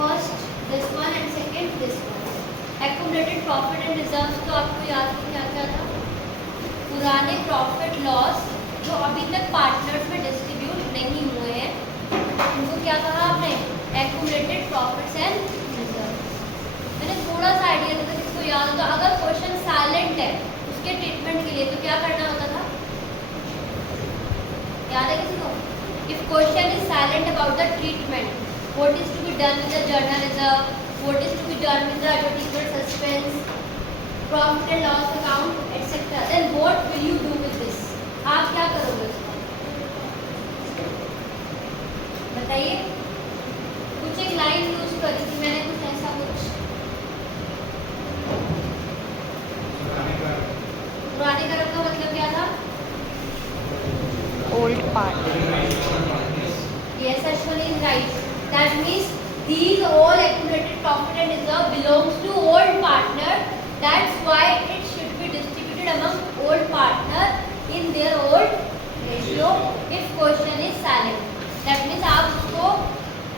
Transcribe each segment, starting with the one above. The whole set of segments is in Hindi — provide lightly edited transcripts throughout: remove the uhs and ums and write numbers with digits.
First this one and second this one. Accumulated profit and reserves तो आपको याद है क्या क्या था? पुराने प्रॉफिट लॉस जो अभी तक पार्टनर्स में डिस्ट्रीब्यूट नहीं हुए हैं, उनको क्या कहा आपने? Accumulated profits and reserves. मैंने थोड़ा सा आइडिया दिया था, किसको याद होगा? अगर क्वेश्चन साइलेंट है उसके ट्रीटमेंट के लिए तो क्या करना होता था? याद है किसी को? If question is silent about the treatment, what is to be done with the journal reserve, what is to be done with the advertisement suspense, profit and loss account, etc. Then what will you do with this? आप क्या करोगे उसका? बताइए। कुछ एक लाइन यूज करी थी मैंने, कुछ ऐसा कुछ पुराने कर्म का मतलब क्या था? Old part. Yes, Ashwini is right. That means these all accumulated profit and reserve belongs to old partner. That's why it should be distributed among old partner in their old ratio. If question is silent, that means आप उसको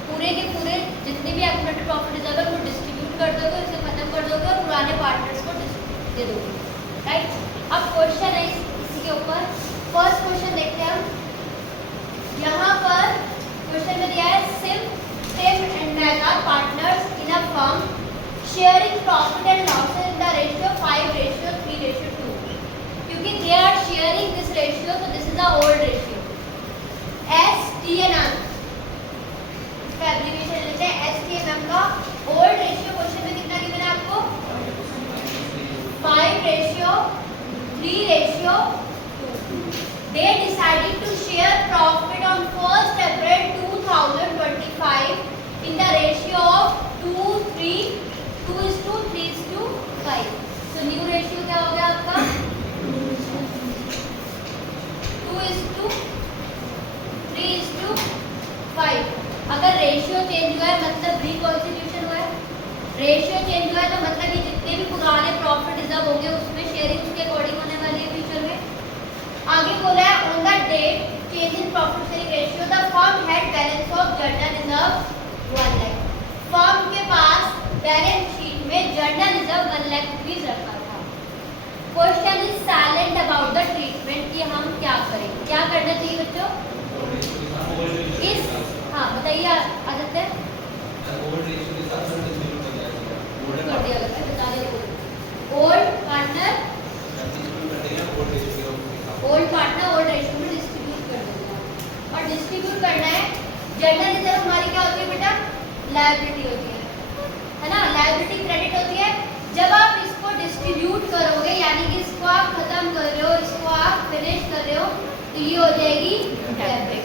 पूरे के पूरे जितने भी accumulated profit reserve है वो डिस्ट्रीब्यूट कर दोगे, उसे खत्म कर दोगे और पुराने पार्टनर्स को दे दोगे, राइट? अब क्वेश्चन है इसी के ऊपर। फर्स्ट क्वेश्चन देखते हैं हम। यहाँ पर क्वेश्चन में दिया है Sim and Meg are partners in a firm sharing profit and losses in the ratio 5:3:2. क्योंकि they are sharing this ratio, so this is the old ratio. S T and M इसका एब्रिविएशन लेते हैं। S T and M का ओल्ड रेशियो क्वेश्चन में कितना गिवन है आपको? 5:3:2. They decided to share profit on 1st April 2025 in the ratio of 2:3:5. So new ratio क्या हो गया आपका? 2:3:5. अगर रेशियो चेंज हुआ है मतलब रिकॉन्स्टिट्यूशन हुआ है। रेशियो चेंज हुआ है तो मतलब ये जितने भी पुराने प्रॉफिट रिजर्व होंगे उसमें शेयरिंग उसके अकॉर्डिंग होने वाली है फ्यूचर में। आगे बोला है on the date change in profit sharing ratio the firm had balance of general reserve 1 lakh. Firm के पास बैलेंस शीट में जर्नल रिजर्व 1 लाख रुपीस रखा था। Question is silent about the treatment कि हम क्या करें, क्या करना चाहिए बच्चों? इस हाँ बताइए आदित्य। कर दिया बता दिया। ओल्ड पार्टनर ओल्ड रेशियो में डिस्ट्रीब्यूट कर देना और डिस्ट्रीब्यूट करना है। जर्नल रिजर्व हमारी क्या होती है बेटा? लायबिलिटी होती है ना? लायबिलिटी क्रेडिट होती है। जब आप इसको डिस्ट्रीब्यूट करोगे यानी कि इसको आप खत्म कर रहे हो, इसको आप फिनिश कर रहे हो तो ये हो जाएगी डेबिट।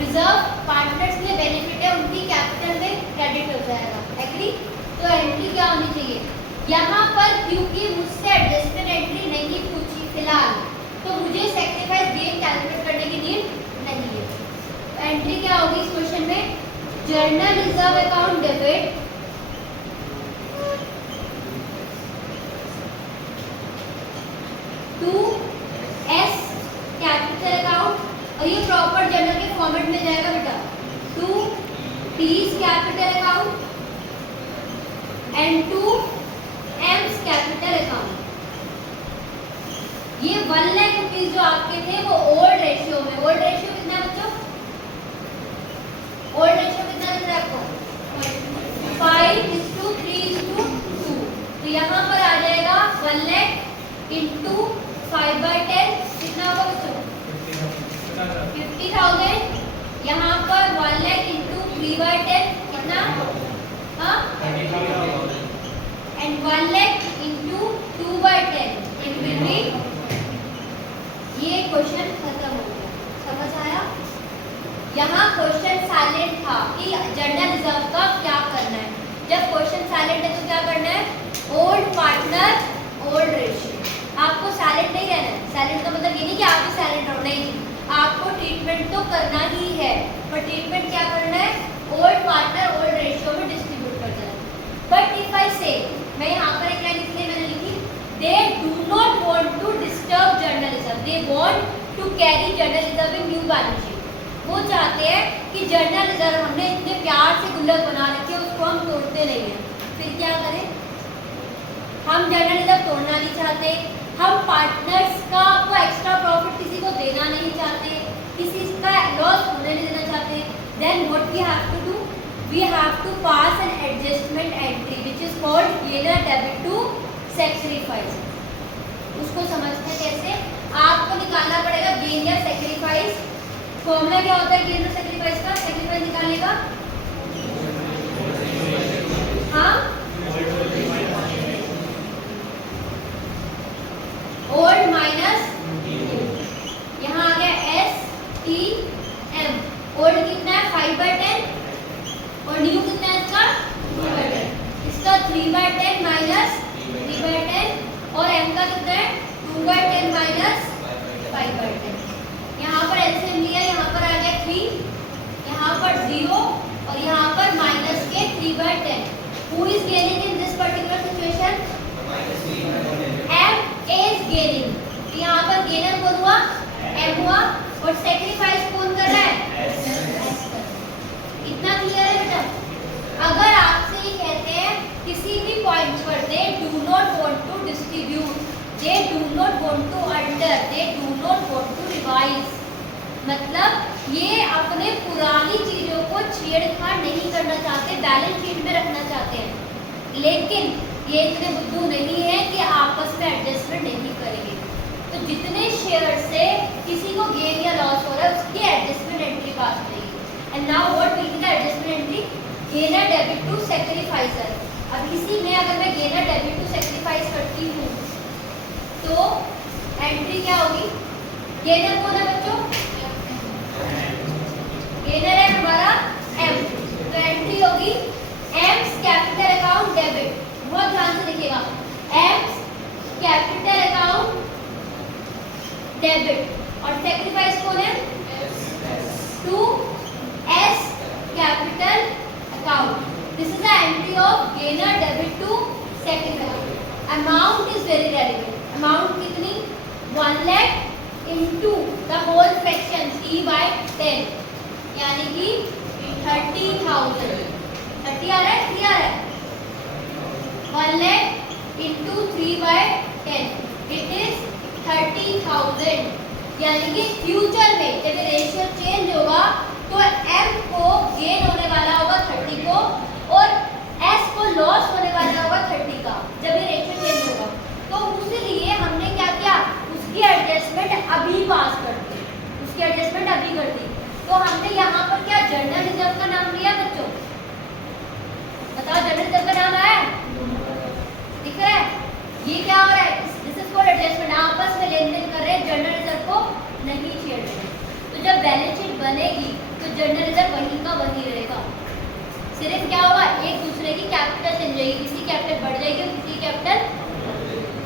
रिजर्व पार्टनर्स के बेनिफिट है, उनकी कैपिटल में क्रेडिट हो जाएगा। एग्री? तो एंट्री क्या होनी चाहिए यहाँ पर? क्योंकि मुझसे एडजस्टेड एंट्री नहीं पूछी फिलहाल तो मुझे सैक्रिफाइस गेन कैलकुलेट करने की नीड नहीं है। तो एंट्री क्या होगी इस क्वेश्चन में? General reserve account debit to S capital account और ये प्रॉपर जर्नल के फॉर्मेट में जाएगा बेटा। To T's capital account and to M's capital account. ये 1 लाख रुपीस जो आपके थे वो ओल्ड रेशियो में। ओल्ड रेशियो कितना है बच्चों? ओल्ड रेशियो कितना दिख रहा है आपको? 5:3:2। तो यहाँ पर आ जाएगा 1 लाख इंटू 5/10 कितना होगा बच्चों? 50,000। यहाँ पर 1 लाख इंटू 3/10 कितना? हाँ and 1 lakh into 2/10 it will be. ये क्वेश्चन खत्म हो गया। समझ आया? यहाँ क्वेश्चन साइलेंट था कि जर्नल रिजर्व का क्या करना है। जब क्वेश्चन साइलेंट है तो क्या करना है? Old partner old ratio. आपको साइलेंट नहीं रहना है। साइलेंट का मतलब ये नहीं कि आप भी साइलेंट रहो, नहीं। आपको ट्रीटमेंट तो करना ही है पर ट्रीटमेंट क्या करना है? ओल्ड पार्टनर ओल्ड रेशियो में डिस्ट्रीब्यूट कर देना। बट इफ आई से मैं यहाँ पर एक लाइन इसलिए मैंने लिखी they do not want to disturb general reserve, they want to carry general reserve in new balance sheet. वो चाहते हैं कि जर्नल रिजर्व हमने इतने प्यार से गुल्लक बना रखी है उसको हम हम जनरल रिजर्व तोड़ना नहीं चाहते, हम पार्टनर्स का को एक्स्ट्रा प्रॉफिट किसी को देना नहीं चाहते, किसी का लॉस होने नहीं देना चाहते, then what we have to do, we have to pass an adjustment entry which is called gainer debit to sacrifice. उसको समझते कैसे, आपको निकालना पड़ेगा गेन या सैक्रिफाइस। फॉर्मूला क्या होता है गेन और सैक्रिफाइस का? सैक्रिफाइस निकालने का हाँ ओल्ड माइनस यहाँ आ गया STM। ओल्ड कितना है 5/10 और न्यू कितना है इसका 2/10। इसका 3/10 माइनस 3/10 और m का कितना है 2/10 माइनस 5/10। यहाँ पर एलसीएम लिया, यहाँ पर आ गया 3, यहाँ पर 0 और यहाँ पर माइनस के 3/10। Who is gaining in this particular situation? M is gaining। तो यहाँ पर गेनर कौन हुआ? M हुआ और सैक्रिफाइस कौन कर रहा है? S। इतना क्लियर है बेटा? अगर आपसे ये कहते हैं किसी भी पॉइंट पर they do not want to distribute, they do not want to alter, they do not want to revise, मतलब ये अपने पुरानी चीजों को छेड़छाड़ नहीं करना चाहते, बैलेंस शीट में रखना चाहते हैं, लेकिन ये इतने बुद्धू नहीं है कि आपस में एडजस्टमेंट नहीं करेंगे। तो जितने शेयर से किसी को गेन या लॉस हो रहा है उसकी एडजस्टमेंट एंट्री पास करेगी। And now what will be the adjustment entry? Gainer debit to sacrificer. अब इसी में अगर मैं गेनर डेबिट टू सैक्रिफाइस करती हूँ तो एंट्री क्या होगी? गेनर कौन है बच्चों? गेनर है हमारा M। तो एंट्री होगी M's कैपिटल अकाउंट डेबिट। बहुत ध्यान से देखिएगा, M's कैपिटल अकाउंट डेबिट और सैक्रिफाइस कौन है? To S capital account. This is the entry of gainer debit to sacrifice. Amount is very relevant. Amount कितनी? 1 lakh into the whole fraction 3/10 यानी कि 30,000। 30 आ रहा है, 3 आ रहा है। 1 लाख इंटू 3/10 इट इज 30,000। यानी कि फ्यूचर में जब ये रेशियो चेंज होगा तो M को गेन होने वाला होगा 30 को और S को लॉस होने वाला होगा 30 का जब ये रेशियो चेंज होगा। तो उसलिए हमने क्या किया? उसकी एडजस्टमेंट अभी पास कर दी, उसकी एडजस्टमेंट अभी कर दी। तो हमने यहाँ पर क्या जनरल रिजर्व का नाम लिया बच्चों? बताओ जनरल रिजर्व का नाम आया? दिख रहा है? ये क्या हो रहा है? This is called adjustment. आपस में लेन देन कर रहे हैं, जनरल रिजर्व को नहीं छेड़ रहे। तो जब बैलेंस शीट बनेगी तो जनरल रिजर्व वहीं का वहीं रहेगा। सिर्फ क्या होगा? एक दूसरे की कैपिटल चेंज जाएगी, किसी कैपिटल बढ़ जाएगी और किसी कैपिटल।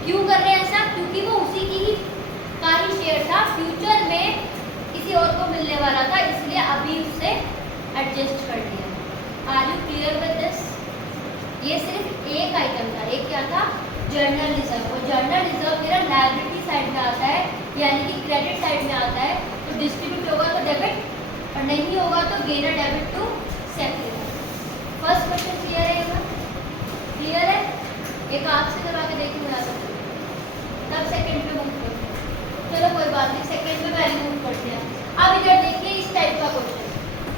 क्यों कर रहे हैं ऐसा? क्योंकि वो उसी की ही का ही शेयर था, फ्यूचर में किसी और को मिलने वाला था, इसलिए अभी उससे एडजस्ट कर दिया। Are you clear with this? ये सिर्फ एक आइटम था। एक क्या था? General reserve. और जर्नल रिजर्व मेरा लायबिलिटी साइड में आता है, यानी कि क्रेडिट साइड में आता है। तो डिस्ट्रीब्यूट होगा तो डेबिट और नहीं होगा तो gainer debit to sacrifice. First question clear है? यहाँ क्लियर है? एक आंख से करवा के देखिए बता सकते तब सेकंड में मूव करते हैं। चलो कोई बात नहीं, सेकंड में वैल्यू मूव करते हैं। अब इधर देखिए इस टाइप का क्वेश्चन।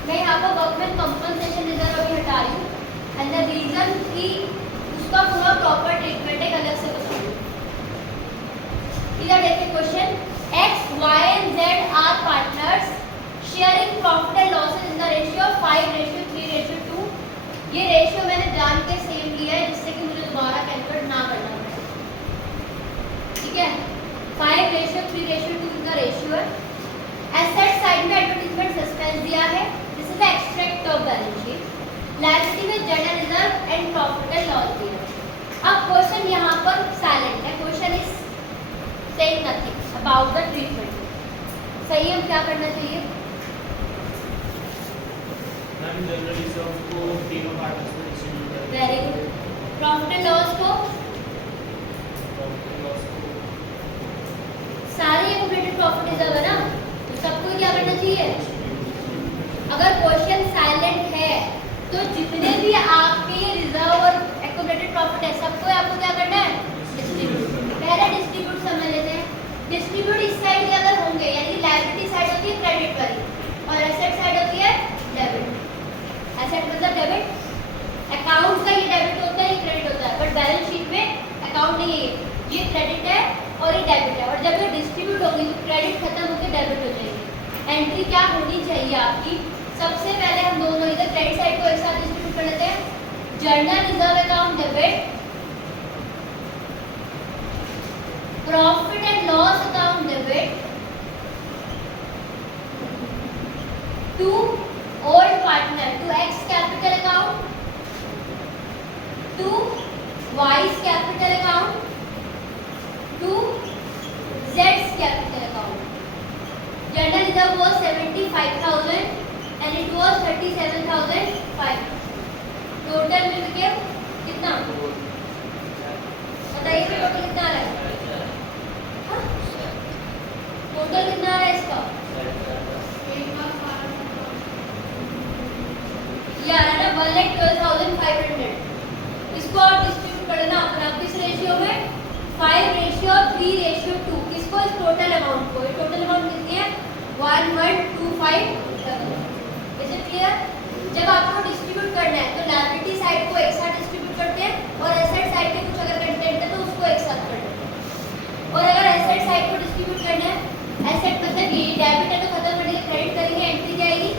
मैं यहाँ पर वर्कमैन कंपनसेशन रिजर्व अभी हटा रही हूँ एंड द रीजन कि उसका पूरा प्रॉपर ट्रीटमेंट एक अलग से बताऊँ। इधर देखिए question, X, Y and Z are partners sharing profit and losses in the ratio of 5:3:2। ये रेशियो मैंने जान के सेम लिया है जिससे कि मुझे दोबारा कैलकुलेट ना करना पड़े। ठीक है, 5:3:2 का रेशियो है। एसेट साइड में एडवर्टाइजमेंट सस्पेंस दिया है। This is the extract of balance sheet. Liability में general reserve and profit and loss दिया है। अब क्वेश्चन यहाँ पर साइलेंट है। Question is saying nothing about the treatment. सही, हम क्या करना चाहिए? जनरल रिजर्व को तीनों पार्ट्स में डिस्ट्रीब्यूट करें। Very good. Profit and loss को सारे एक्यूमुलेटेड प्रॉफिट रिजर्व है ना, तो सबको क्या करना चाहिए? अगर क्वेश्चन साइलेंट है तो जितने भी आपके रिजर्व और एक्यूमुलेटेड प्रॉफिट है सबको आपको क्या करना है? एसेट मतलब डेबिट, अकाउंट का ये डेबिट होता है, ये क्रेडिट होता है, बट बैलेंस शीट में अकाउंट नहीं है, ये क्रेडिट है और ये डेबिट है, और जब ये डिस्ट्रीब्यूट होगी तो क्रेडिट खत्म होकर डेबिट हो जाएगी। एंट्री क्या होनी चाहिए आपकी? सबसे पहले हम दोनों इधर क्रेडिट साइड को एक साथ डिस्ट्रीब्यूट कर लेते हैं। General reserve account debit, profit and loss account debit to old partner, to X capital account, to Y's capital account, to जेड्स capital account. General reserve was 75,000 and it was 37,500। Total मिल के कितना बताइए, टोटल कितना आ रहा है? हाँ? टोटल कितना आ रहा है इसका? ये आ रहा है ना 1,12,500। इसको और डिस्ट्रीब्यूट करना अपना किस रेशियो में? 5:3:2। किसको? इस टोटल अमाउंट को। ये टोटल अमाउंट कितनी है? 1125। Is it clear? जब आपको डिस्ट्रीब्यूट करना है तो लायबिलिटी साइड को एक साथ डिस्ट्रीब्यूट करते हैं और एसेट साइड पे कुछ अगर कंटेंट है तो उसको एक साथ करते हैं। और अगर एसेट साइड को डिस्ट्रीब्यूट करना है, एसेट मतलब ये डेबिट है तो खत्म करने के क्रेडिट करेंगे, एंट्री क्या आएगी?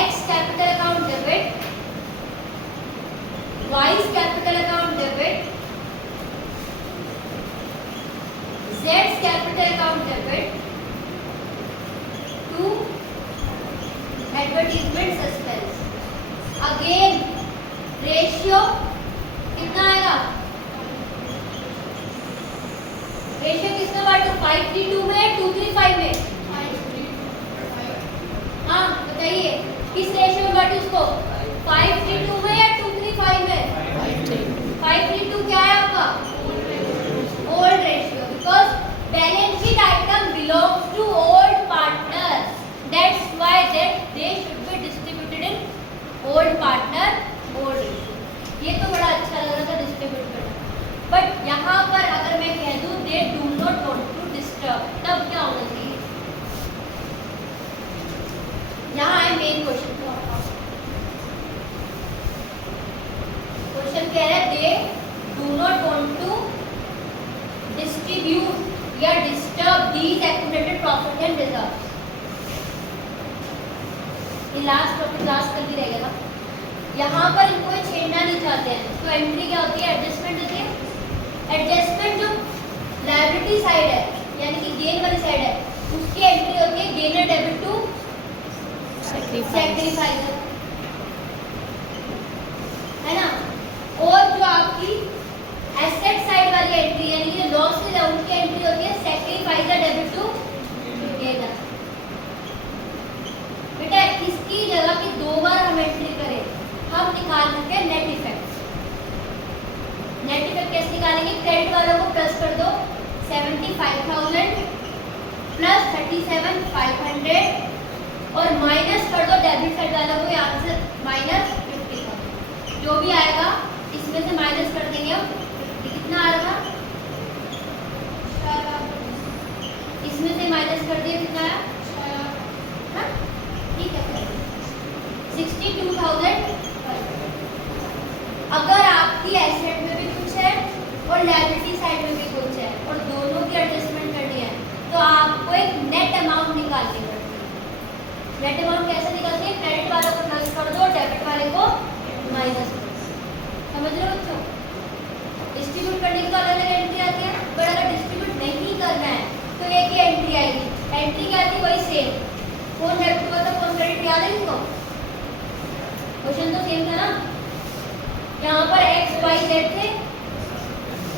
X capital account debit, Y capital account debit, जेड्स capital account debit to advertisement suspense. Again ratio कितना आएगा? रेशियो किसमें बांटो? 5:3:2 में, 2:3:5 में? हाँ बताइए, किस रेशियो में बांटो उसको? 5:3:2 में या 2:3:5 में? 5:3:2 क्या है आपका? Old ratio, because balance sheet item belongs to old partner, that's why that they should be distributed in old partner old ratio. ये तो बड़ा अच्छा लग रहा था डिस्ट्रीब्यूट करना, बट यहाँ पर अगर मैं कह दूँ they do not want to disturb, तब क्या होना चाहिए? यहाँ है मेन क्वेश्चन। क्वेश्चन कह रहा है they do not want to distribute या disturb these accumulated profit and reserves. ये लास्ट टॉपिक लास्ट कर भी रहेगा ना। यहाँ पर इनको ये छेड़ना नहीं चाहते हैं, तो एंट्री क्या होती है? एडजस्टमेंट होती है। एडजस्टमेंट जो लायबिलिटी साइड है यानी कि गेन वाली साइड है, उसकी एंट्री होती है गेनर डेबिट टू सैक्रिफाइसर, है ना। और जो आपकी एसेट साइड वाली एंट्री यानी कि लॉस से डाउन की एंट्री होती है सैक्रिफाइसर डेबिट टू गेनर। बेटा इसकी जगह की दो बार हम एंट्री करें, हम निकाल सकते हैं नेट इफेक्ट। नेट इफेक्ट कैसे निकालेंगे? क्रेडिट वालों को प्लस कर दो 75,000 प्लस 37,500 और माइनस कर दो डेबिट साइड वालों को, यहाँ से माइनस 50,000। जो भी आएगा इसमें से माइनस कर देंगे हम। कितना आएगा? इसमें से माइनस कर दिए, कितना आया? हाँ ठीक है, 62,000। अगर आपकी एसेट में भी कुछ है और लायबिलिटी साइड में भी कुछ है और दोनों की एडजस्टमेंट करनी है तो आपको एक नेट अमाउंट निकालनी पड़ती है। नेट अमाउंट कैसे निकालती है? क्रेडिट वालों को प्लस कर दो, डेबिट वाले को माइनस कर दो। समझ रहे हो बच्चों? डिस्ट्रीब्यूट करने की तो अलग अलग एंट्री आती है, पर अगर डिस्ट्रीब्यूट नहीं करना है तो एक ही एंट्री आएगी। एंट्री क्या आती है? वही सेम। कौन डेबिट हुआ था कौन क्रेडिट, याद है इनको? क्वेश्चन तो सेम था ना। यहाँ पर एक्स वाई जेड थे,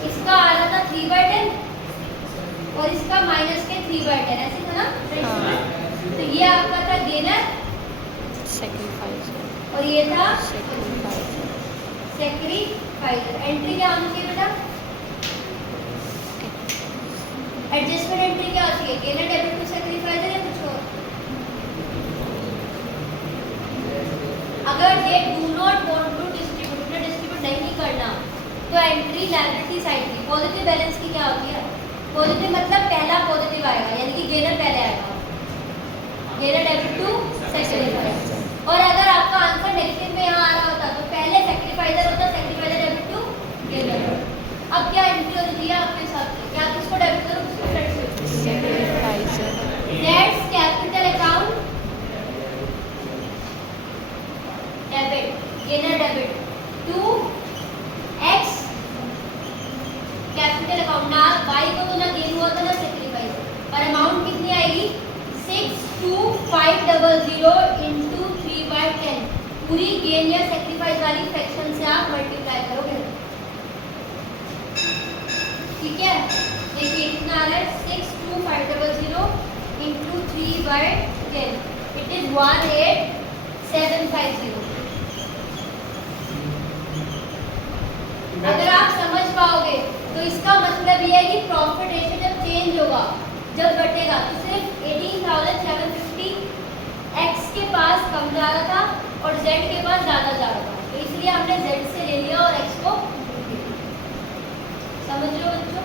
इसका आ रहा था 3/10 और इसका माइनस के 3/10, ऐसे था ना। तो ये आपका था गेनर सैक्रिफाइसर और ये था सैक्रिफाइसर। एंट्री क्या होनी चाहिए बेटा? एडजस्टमेंट एंट्री क्या होती है? गेनर डेबिट टू सैक्रिफाइसर या कुछ और? अगर they do not want to distribute नहीं करना तो एंट्री लायबिलिटी साइड की पॉजिटिव बैलेंस की क्या होती है? पॉजिटिव मतलब पहला पॉजिटिव आएगा यानी कि गेनर पहले आएगा, गेनर डेबिट टू सैक्रिफाइसर। और अगर आपका आंसर नेगेटिव में यहाँ गेन या सेक्रीफाइस वाली फ्रैक्शन से आप मल्टीप्लाई करोगे। ठीक है, देखिए कितना आ रहा है 62500 इंटू 3/10, इट इज 18750। अगर आप समझ पाओगे तो इसका मतलब ये है कि प्रॉफिट रेशियो जब चेंज होगा, जब घटेगा, तो सिर्फ 18,750 एक्स के पास कम जा रहा था और जेड के पास ज़्यादा जा रहा था, तो इसलिए हमने जेड से ले लिया और एक्स को समझ रहे हो बच्चों,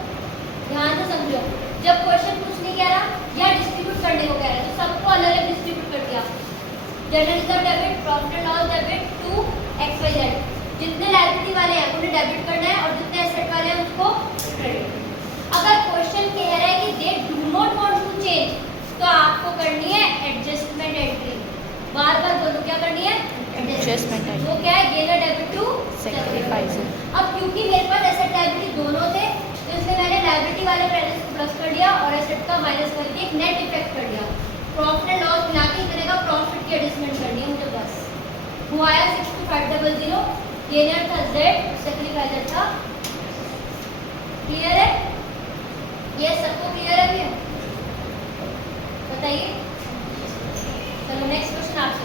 ध्यान से समझो। जब क्वेश्चन कुछ नहीं कह रहा या डिस्ट्रीब्यूट करने को कह रहा है तो सबको अलग अलग डिस्ट्रीब्यूट कर दिया। General reserve debit, profit and loss debit to X Y Z, जितने लायबिलिटी वाले हैं उन्हें डेबिट करना है और जितने एसेट वाले हैं उनको क्रेडिट। अगर क्वेश्चन कह रहा है कि they do not want to change, तो आपको करनी है एडजस्टमेंट एंट्री, बार बार बोलो क्या करनी है एडजस्टमेंट एंट्री। वो क्या है, गेनर डेबिट टू Sacrifice। अब क्योंकि मेरे पास एसेट लायबिलिटी दोनों थे तो इसलिए मैंने लायबिलिटी वाले बैलेंस को प्लस कर दिया और एसेट का माइनस करके एक नेट इफेक्ट कर दिया। प्रॉफिट एंड लॉस मिला के मैंने कहा प्रॉफिट की एडजस्टमेंट करनी है मुझे बस। वो आया 62500, गेनर था जेड, सेक्रीफाइजर था। क्लियर है? ये सबको क्लियर है भैया? बताइए। चलो नेक्स्ट क्वेश्चन आपसे